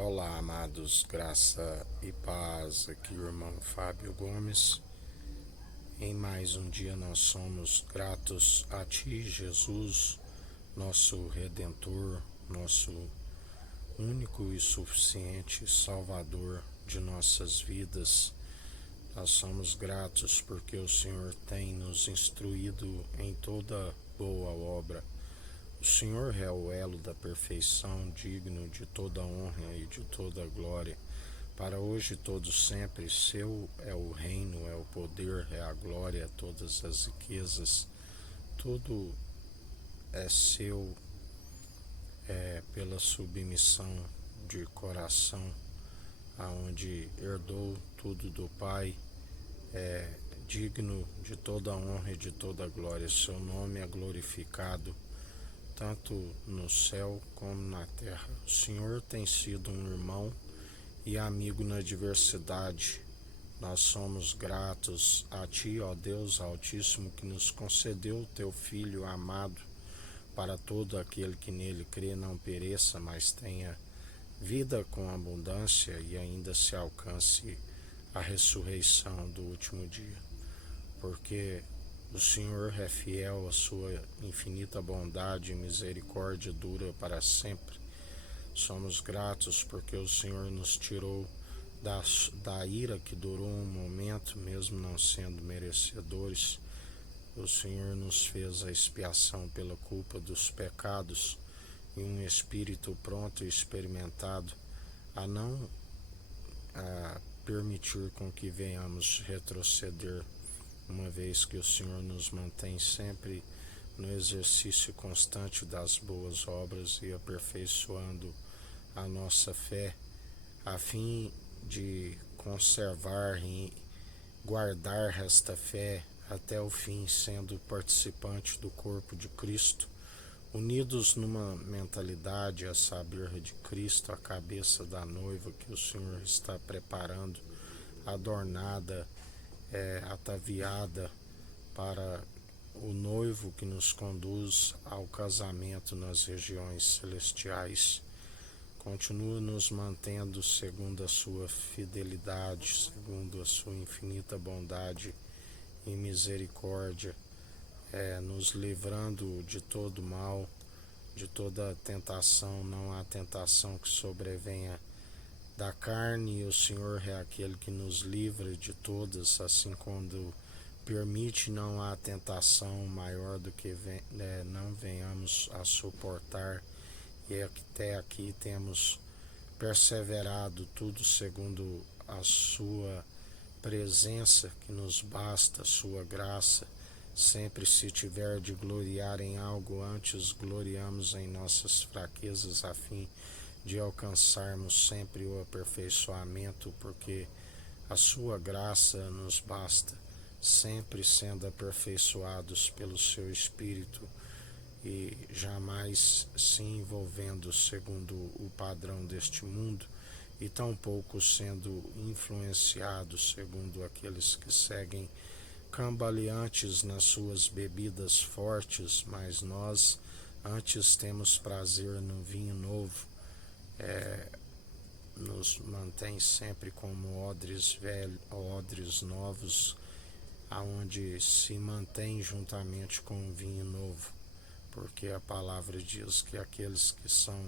Olá, amados, graça e paz. Aqui o irmão Fábio Gomes. Em mais um dia nós somos gratos a Ti, Jesus, nosso Redentor, nosso único e suficiente Salvador de nossas vidas. Nós somos gratos porque o Senhor tem nos instruído em toda boa obra. O Senhor é o elo da perfeição, digno de toda honra e de toda glória. Para hoje e todo sempre, seu é o reino, é o poder, é a glória, todas as riquezas. Tudo é seu, pela submissão de coração, aonde herdou tudo do Pai, é digno de toda honra e de toda glória. Seu nome é glorificado tanto no céu como na terra. O Senhor tem sido um irmão e amigo na adversidade. Nós somos gratos a Ti, ó Deus Altíssimo, que nos concedeu o Teu Filho amado, para todo aquele que nele crê não pereça, mas tenha vida com abundância e ainda se alcance a ressurreição do último dia. Porque o Senhor é fiel, a sua infinita bondade e misericórdia dura para sempre. Somos gratos porque o Senhor nos tirou da ira que durou um momento, mesmo não sendo merecedores. O Senhor nos fez a expiação pela culpa dos pecados e um espírito pronto e experimentado a não permitir com que venhamos retroceder, uma vez que o Senhor nos mantém sempre no exercício constante das boas obras e aperfeiçoando a nossa fé, a fim de conservar e guardar esta fé até o fim, sendo participante do corpo de Cristo, unidos numa mentalidade, a saber, de Cristo, a cabeça da noiva que o Senhor está preparando, adornada, ataviada para o noivo que nos conduz ao casamento nas regiões celestiais. Continua nos mantendo segundo a sua fidelidade, segundo a sua infinita bondade e misericórdia, nos livrando de todo mal, de toda tentação. Não há tentação que sobrevenha da carne, e o Senhor é aquele que nos livra de todas, assim quando permite, não há tentação maior do que não venhamos a suportar, e até aqui temos perseverado, tudo segundo a sua presença que nos basta, a sua graça. Sempre, se tiver de gloriar em algo, antes gloriamos em nossas fraquezas, a fim de alcançarmos sempre o aperfeiçoamento, porque a sua graça nos basta, sempre sendo aperfeiçoados pelo seu Espírito e jamais se envolvendo segundo o padrão deste mundo, e tampouco sendo influenciados segundo aqueles que seguem cambaleantes nas suas bebidas fortes, mas nós antes temos prazer no vinho novo. Nos mantém sempre como odres velhos, odres novos, aonde se mantém juntamente com o vinho novo, porque a palavra diz que aqueles que são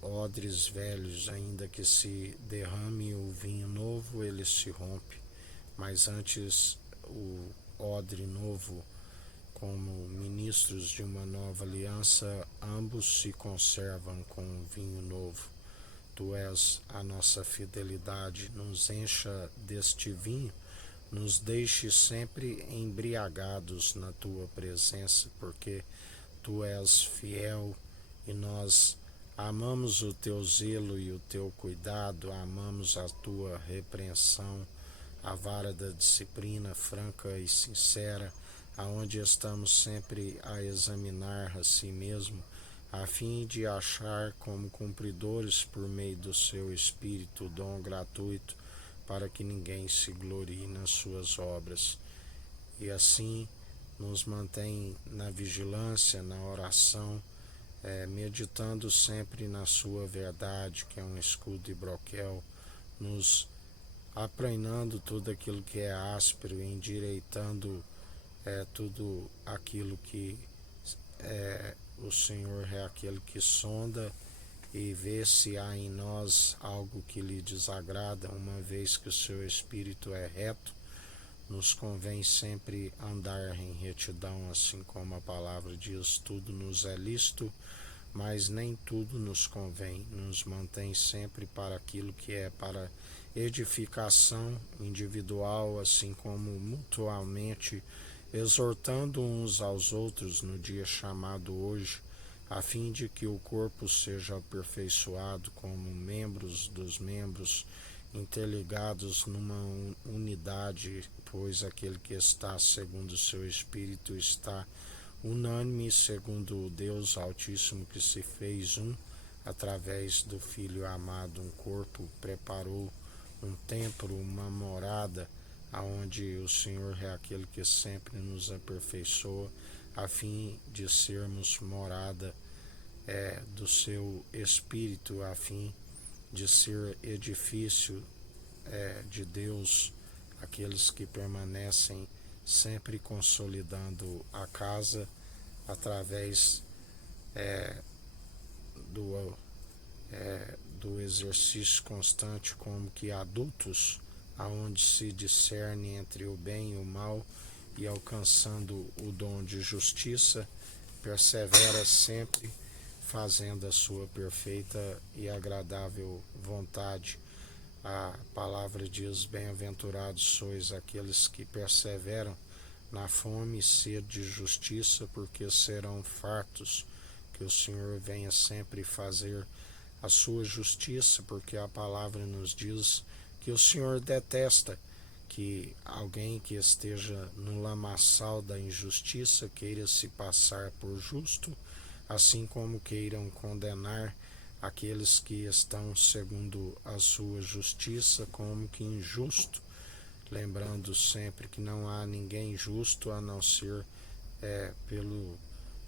odres velhos, ainda que se derrame o vinho novo, ele se rompe, mas antes o odre novo, como ministros de uma nova aliança, ambos se conservam com o vinho novo. Tu és a nossa fidelidade, nos encha deste vinho, nos deixe sempre embriagados na tua presença, porque tu és fiel e nós amamos o teu zelo e o teu cuidado, amamos a tua repreensão, a vara da disciplina franca e sincera, aonde estamos sempre a examinar a si mesmo, a fim de achar como cumpridores por meio do seu Espírito, dom gratuito, para que ninguém se glorie nas suas obras. E assim nos mantém na vigilância, na oração, meditando sempre na sua verdade, que é um escudo e broquel, nos aplanando tudo aquilo que é áspero, endireitando tudo aquilo que o Senhor é aquele que sonda e vê se há em nós algo que lhe desagrada, uma vez que o seu espírito é reto. Nos convém sempre andar em retidão, assim como a palavra diz, tudo nos é lícito, mas nem tudo nos convém. Nos mantém sempre para aquilo que é para edificação individual, assim como mutuamente, exortando uns aos outros no dia chamado hoje, a fim de que o corpo seja aperfeiçoado como membros dos membros, interligados numa unidade, pois aquele que está segundo o seu Espírito está unânime segundo o Deus Altíssimo, que se fez um através do Filho amado. Um corpo preparou um templo, uma morada, aonde o Senhor é aquele que sempre nos aperfeiçoa, a fim de sermos morada do seu Espírito, a fim de ser edifício de Deus, aqueles que permanecem sempre consolidando a casa através do exercício constante como que adultos, aonde se discerne entre o bem e o mal, e alcançando o dom de justiça, persevera sempre fazendo a sua perfeita e agradável vontade. A palavra diz: bem-aventurados sois aqueles que perseveram na fome e sede de justiça, porque serão fartos. Que o Senhor venha sempre fazer a sua justiça, porque a palavra nos diz que o Senhor detesta que alguém que esteja no lamaçal da injustiça queira se passar por justo, assim como queiram condenar aqueles que estão segundo a sua justiça como que injusto, lembrando sempre que não há ninguém justo a não ser pelo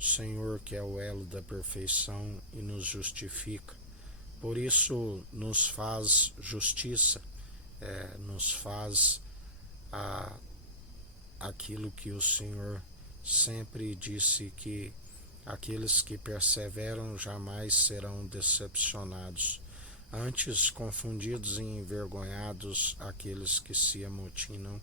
Senhor, que é o elo da perfeição e nos justifica. Por isso nos faz justiça, nos faz aquilo que o Senhor sempre disse, que aqueles que perseveram jamais serão decepcionados. Antes, confundidos e envergonhados aqueles que se amotinam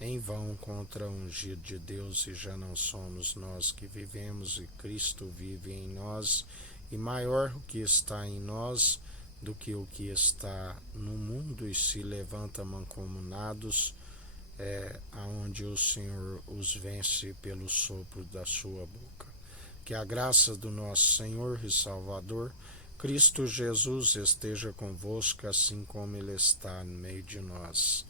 em vão contra o ungido de Deus, e já não somos nós que vivemos, e Cristo vive em nós, e maior o que está em nós do que o que está no mundo, e se levanta mancomunados, aonde o Senhor os vence pelo sopro da sua boca. Que a graça do nosso Senhor e Salvador, Cristo Jesus, esteja convosco, assim como Ele está no meio de nós.